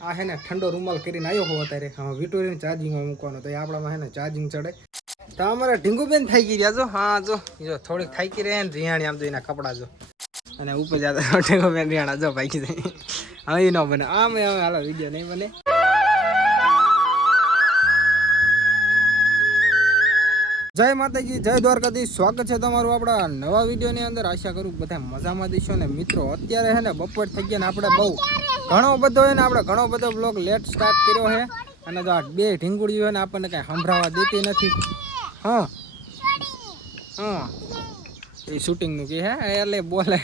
આ હે ને ઠંડો રૂમાલ કરીને આવ્યો હો અત્યારે હા વિટોરીને ચાર્જિંગમાં મૂકવાનો તો એ આપણામાં હે ને ચાર્જિંગ ચડે તો અમારા ઢીંગુબેન થઈ ગઈ રહ્યા જો હા જો થોડીક થઈ ગઈ રહે ને રિહાણી આમ તો એના કપડાં જો અને ઉપર જતા ઢીંગુબેન રિહાણા જો ભાઈ હવે ન બને આમ હવે હાલો વિડીયો નહીં બને જય માતાજી જય દ્વારકાધીશ સ્વાગત છે તમારું આપણા નવા વિડીયોની અંદર આશા કરું બધા મજામાં દઈશો ને મિત્રો અત્યારે હે ને બપોર થઈ ગયા ને આપણે બહુ ઘણો બધો હે ને આપણે ઘણો બધો બ્લોગ લેટ સ્ટાર્ટ કર્યો છે અને જો આ બે ઢીંગુડીઓ હે ને આપણને કાંઈ સંભળાવા દેતી નથી હા હા એ શૂટિંગનું કે હે એટલે બોલે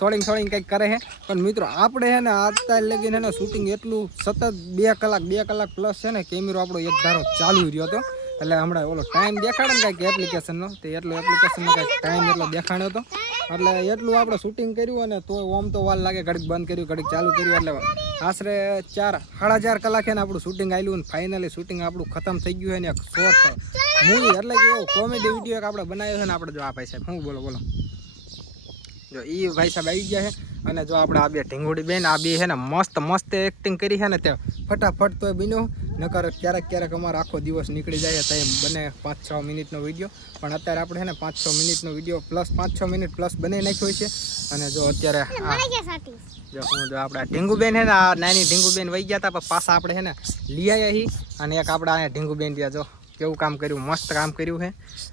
સોડિંગ કંઈક કરે છે પણ મિત્રો આપણે હે ને અત્યારે લગીને ને શૂટિંગ એટલું સતત 2 કલાક પ્લસ છે ને કેમેરો આપણો એક ધારો ચાલુ રહ્યો હતો એટલે હમણાં ઓલો ટાઈમ દેખાડે ને કાંઈક એપ્લિકેશનનો તો એટલો એપ્લિકેશનનો કાંઈક ટાઈમ એટલો દેખાડ્યો હતો એટલે એટલું આપણે શૂટિંગ કર્યું અને તો ઓમ તો વાર લાગે ઘડીક બંધ કર્યું ઘડીક ચાલુ કર્યું એટલે આશરે 4-4.5 કલાક ને આપણું શૂટિંગ આવેલું ને ફાઇનલી શૂટિંગ આપણું ખતમ થઈ ગયું છે ને એક શોર્ટ મૂવી એટલે કે એવું કોમેડી વિડીયો એક આપણે બનાવ્યો છે ને આપણે જો આ ભાઈ સાહેબ હું બોલો જો એ ભાઈ સાહેબ આવી ગયા છે અને જો આપણે આ બે ઢીંગુડી બેન આ બે છે ને મસ્ત એક્ટિંગ કરી છે ને તે ફટાફટ તો બન્યો નકર ક્યારેક અમારો આખો દિવસ નીકળી જાય તો એમ બને 5-6 મિનિટનો વિડીયો પણ અત્યારે આપણે છે ને 5-6 મિનિટનો વિડીયો પ્લસ 5-6 મિનિટ પ્લસ બનાવી નાખ્યો છે અને જો અત્યારે જો આપણે ઢીંગુબેન છે ને આ નાની ઢીંગુબેન વહી ગયા હતા પણ પાછા આપણે છે ને લઈ આવ્યા હી અને એક આપણે અહીંયા ઢીંગુબેન ત્યાં જો કેવું કામ કર્યું મસ્ત કામ કર્યું છે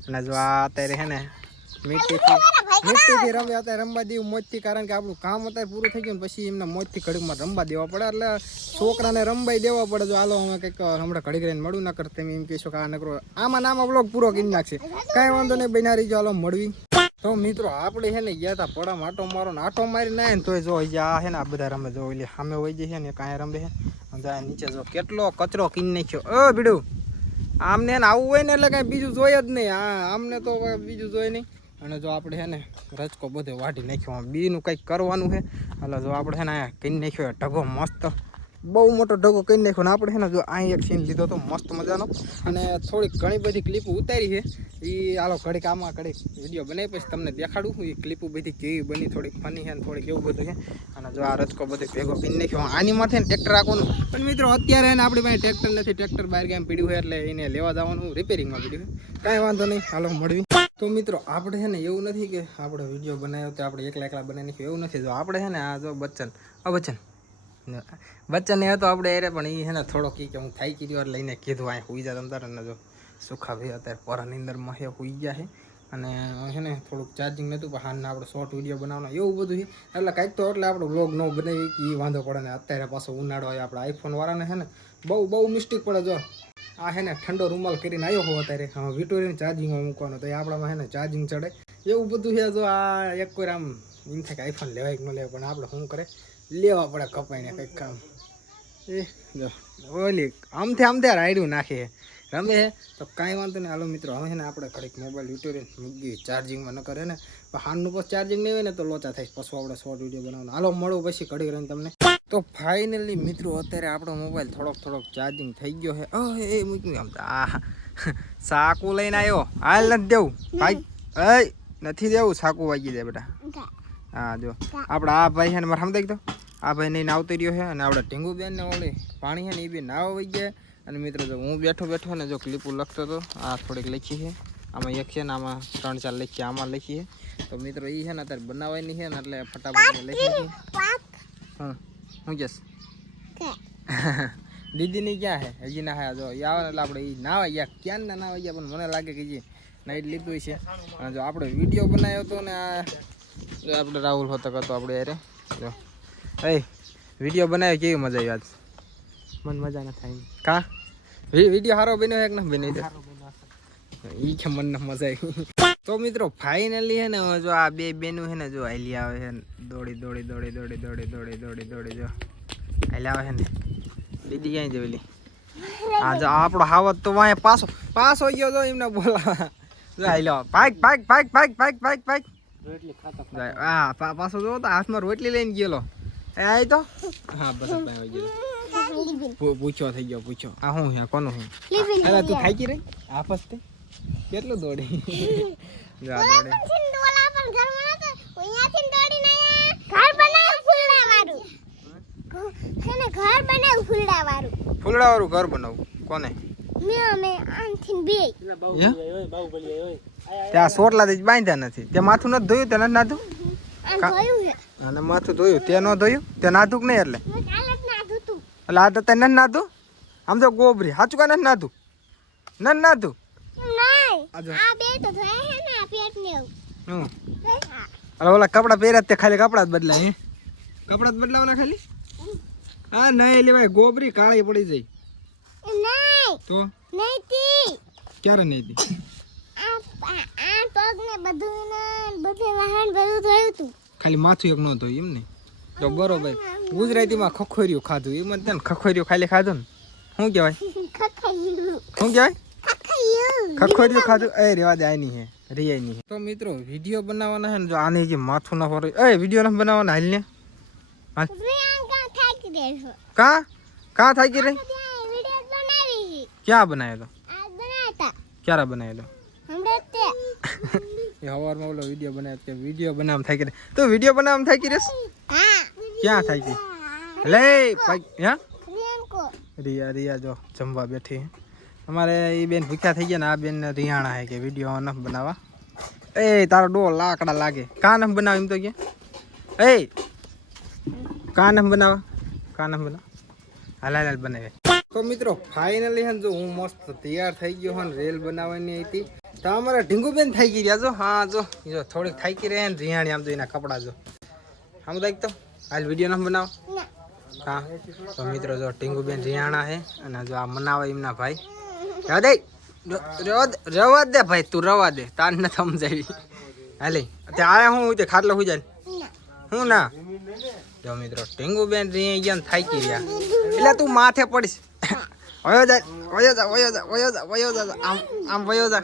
અને જો આ અત્યારે છે ને મીઠીથી રમે અત્યારે રમવા દેવું મોજથી કારણ કે આપણું કામ અત્યારે પૂરું થઈ ગયું પછી એમને મોજથી ઘડીકમાં રમવા દેવા પડે એટલે છોકરાને રમવાઈ દેવા પડે જો હાલો અમે કંઈક હમણાં ઘડીક રહીને મળું ના કરતા એમ કહેશો કે આ નકરો આમાં બ્લોગ પૂરો કરી નાખશે કાંઈ વાંધો નહીં બનારી જો હાલો મળવી તો મિત્રો આપણે છે ને ગયા હતા પડામાં આટો મારો ને આટો મારી ના ને તોય જો આ છે ને આ બધા રમે જો એટલે સામે વહી જઈએ ને કાંઈ રમે છે નીચે જો કેટલો કચરો કીન નાખ્યો બીડું આમને ને આવું હોય ને એટલે કાંઈ બીજું જોઈએ જ નહીં આમને તો બીજું જોઈએ નહીં અને જો આપણે છે ને રચકો બધો વાઢી નાખ્યો બીનું કંઈક કરવાનું છે એટલે જો આપણે છે ને અહીંયા કરી નાખ્યો ઢગો મસ્ત બહુ મોટો ઢગો કરી નાખ્યો ને આપણે છે ને જો અહીં એક સીન લીધો હતો મસ્ત મજાનો અને થોડીક ઘણી બધી ક્લિપો ઉતારી છે એ હાલો ઘડીક આમાં ઘડીક વિડીયો બનાવી પછી તમને દેખાડું એ ક્લિપો બધી કેવી બની થોડીક ફની છે ને થોડીક એવું બધું છે અને જો આ રચકો બધો ભેગો કરી નાખ્યો આની માથે ને ટ્રેક્ટર રાખવાનું પણ મિત્રો અત્યારે એને આપણી પાસે ટ્રેક્ટર નથી ટ્રેક્ટર બહાર ગામ પીડ્યું છે એટલે એને લેવા જવાનું રિપેરિંગમાં પીડ્યું છે કાંઈ વાંધો નહીં હાલો મળવી તો મિત્રો આપણે છે ને એવું નથી કે આપણે વિડીયો બનાવ્યો તો આપણે એકલા બનાવી નાખ્યો એવું નથી જો આપણે છે ને આ જો બચ્ચન એ હતો આપણે એરે પણ એ છે ને થોડોક કે હું થાઈ ગયો લઈને કીધું અહીં હોઈ જાય તમતારે ને જો સુખા ભાઈ અત્યારે પરાની અંદરમાં હે હોઈ ગયા છે અને છે ને થોડુંક ચાર્જિંગ નહોતું પણ હાલના આપણે શોર્ટ વિડીયો બનાવવાનો એવું બધું છે એટલે કાંઈક તો એટલે આપણે બ્લોગ ન બનાવી કે એ વાંધો પડે ને અત્યારે પાછો ઉનાળો આવે આપણે આઈફોનવાળાને છે ને બહુ મિસ્ટેક પડે જો આ હે ને ઠંડો રૂમાલ કરીને આવ્યો હો અત્યારે હા વિટોરીને ચાર્જિંગમાં મૂકવાનો તો એ આપણામાં હે ને ચાર્જિંગ ચડે એવું બધું છે જો આ એક કોઈ આમ એમ થાય કે આઈફોન લેવાય કે ન લેવાય પણ આપણે શું કરે લેવા પડે કપાઈને કંઈક કામ એ જો ઓલી આમથી રાયડું નાખે રમે છે તો કાંઈ વાંધો નહીં હાલો મિત્રો હવે છે ને આપણે ઘડીક મોબાઈલ વિટોરીને મૂકી ચાર્જિંગમાં ન કરે ને પણ હાલનું પછી ચાર્જિંગ નહીં હોય ને તો લોચા થાય પછી આપણે શોર્ટ વિડીયો બનાવવાનો હાલો મળો પછી ઘડીક રહીને તમને તો ફાઇનલી મિત્રો અત્યારે આપણો મોબાઈલ થોડોક ચાર્જિંગ થઈ ગયો છે એ મૂક્યું આમ આ સાકુ લઈને આવ્યો હાલ નથી દેવું ભાઈ નથી દેવું સાકુ વાગી જાય બેટા હા જો આપણા આ ભાઈ છે ને મારે સમજાય તો આ ભાઈ નહીં નાવતો રહ્યો છે અને આપણે ઢીંગુબેન ને ઓલી પાણી છે ને એ બી નાવ વહી ગયા અને મિત્રો જો હું બેઠો ને જો ક્લિપો લખતો હતો આ થોડીક લખી છે આમાં એક છે ને આમાં 3-4 લખીએ આમાં લખીએ તો મિત્રો એ છે ને અત્યારે બનાવવાની છે ને એટલે ફટાફટ લખી હું જસ દીદીની ક્યાં છે હજી ના જો એ આવે એટલે આપણે એ નાવા ગયા ક્યાં ના નાવા ગયા પણ મને લાગે કે જે નાઈટ લીધું છે અને જો આપણે વિડીયો બનાવ્યો હતો ને આ જો આપણે રાહુલ હોતો આપણે યારે જો વિડીયો બનાવ્યો કેવી મજા આવી આજ મને મજા ના થાય કા વિડીયો સારો બન્યો એક ના બન્યો એ કે મને મજા આવી તો મિત્રો ફાઇનલી છે ને જો આ બે બેનું છે ને જો હાલી આવે છે દોડી જો હાલી આવે છે ને દીદી ક્યાંય જોયેલી હા જો આપણો હાવત તો વાંહે પાસો ગયો જો એમને બોલા જો હાલી આવે ભાગ રોટલી ખાતા હા પાછો જો તો હાથમાં રોટલી લઈને ગયેલો એ આય તો હા બસ પૂછો થઈ ગયો આ હું હે કોનું હું અરે તું ખાઈ ગઈ રે આપસ તે કેટલું દોડી જા દોડે ડોલા પણ ઘરમાં તો ઓયાથી દોડીને ઘર બનાવ ફૂલડા વાળું હેને ઘર બનાવ ફૂલડા ફૂલડાવાળું ઘર બનાવવું કોને ત્યાં સોટલાથી બાંધ્યા નથી ત્યાં માથું નથી ધોયું ત્યાં નથી નાધું અને માથું ધોયું ત્યાં ન ધોયું ત્યાં નાધું કે નહીં એટલે આ તો ત્યાં નથી નાધું આમ તો ગોબરી સાચું કા નથી નાધું નથી નાધું ઓલા કપડા પહેર્યા તે ખાલી કપડા જ બદલાય કપડા જ બદલાવાના ખાલી હા નહીં લેવાય ગોબરી કાળી પડી જાય તો ક્યારે નહીં હતી ખાલી માથું એક ન ધોયું એમ ને તો બરોબર ગુજરાતીમાં ખખોરિયું ખાધું એમ જ ને ખખોરિયું ખાલી ખાધું ને શું કહેવાય શું કહેવાય ખખોરિયું ખાધું એ રેવા દે આની હે રિયાની તો મિત્રો વિડીયો બનાવવાના છે ને જો આની જે માથું ના ફરે એ વિડીયો ના બનાવવાના હાલ ને કાં થાકી રહી ક્યાં બનાવેલો ક્યારે બનાવેલો એ સવારમાં ઓલો વિડીયો બનાવ્યો કે વિડીયો બનાવવામાં થાકી રહી તો વિડીયો બનાવવામાં થાકી રહેશ ક્યાં થાકી લે હા રિયા જો જમવા બેઠી અમારે એ બેન ભૂખ્યા થઈ ગયા ને આ બેન રિયાણા હે કે વિડીયો ન બનાવવા એ તારો ડો લાકડા લાગે કા ન બનાવ એમ તો કે એ કા ન બનાવવા કા ન બનાવ હાલ બનાવે તો મિત્રો ફાઇનલી હે જો હું મસ્ત તૈયાર થઈ ગયો હન રેલ બનાવવાની હતી તો અમારા ઢીંગુબેન થઈ ગઈ રહ્યા જો હા જો થોડીક થાકી રહે ને રિયાણી આમ તો એના કપડા જો આમ તો એકદમ હાલ વિડીયો ન બનાવ હા તો મિત્રો જો ઢીંગુબેન રિયાણા હે અને જો આ મનાવે એમના ભાઈ રવા દે ભાઈ તું રવા દે તાર ને સમજાવી હાલે ત્યાં હું તે ખાટલો હું જાય હું ના જો મિત્રો ઢીંગુબેન રિયા થાકી રહ્યા એટલે તું માથે પડીશ આમ વયો જા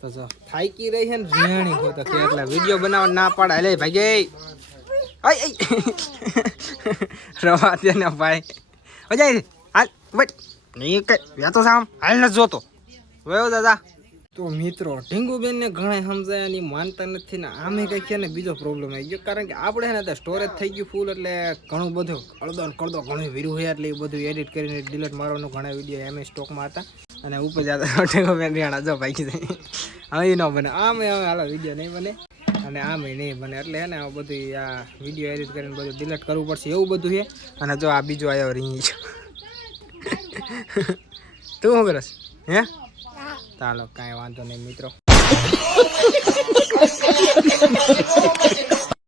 તો જો થાકી રહી છે ને રિયાણી હોય તો કે એટલે વિડીયો બનાવવા ના પાડે લે ભાઈ રવા દે ને ભાઈ જાય હાલ બટ નહીં કઈ વ્યાતો સામ હાલ ન જોતો વયો દાદા તો મિત્રો ઢીંગુબેન ને ઘણા સમજાય ની માનતા નથી ને આમે કઈ છે ને બીજો પ્રોબ્લેમ આવી ગયો કારણ કે આપણે ને સ્ટોરેજ થઈ ગયું ફૂલ એટલે ઘણું બધું અડદો કડદો ઘણું વીરું હોય એટલે એ બધું એડિટ કરીને ડિલીટ મારવાનું ઘણા વિડીયો એમ સ્ટોકમાં હતા અને ઉપર જતા ઢીંગુબેન રિયાણા જો ભાઈ હવે ન બને આમે હવે હાલો વિડીયો નહીં બને અને આમે નહીં બને એટલે હે ને બધું આ વિડીયો એડિટ કરીને બધું ડિલીટ કરવું પડશે એવું બધું છે અને જો આ બીજો આવ્યો રીંગ તું શું કરસ હે ચાલો કાંઈ વાંધો નહીં મિત્રો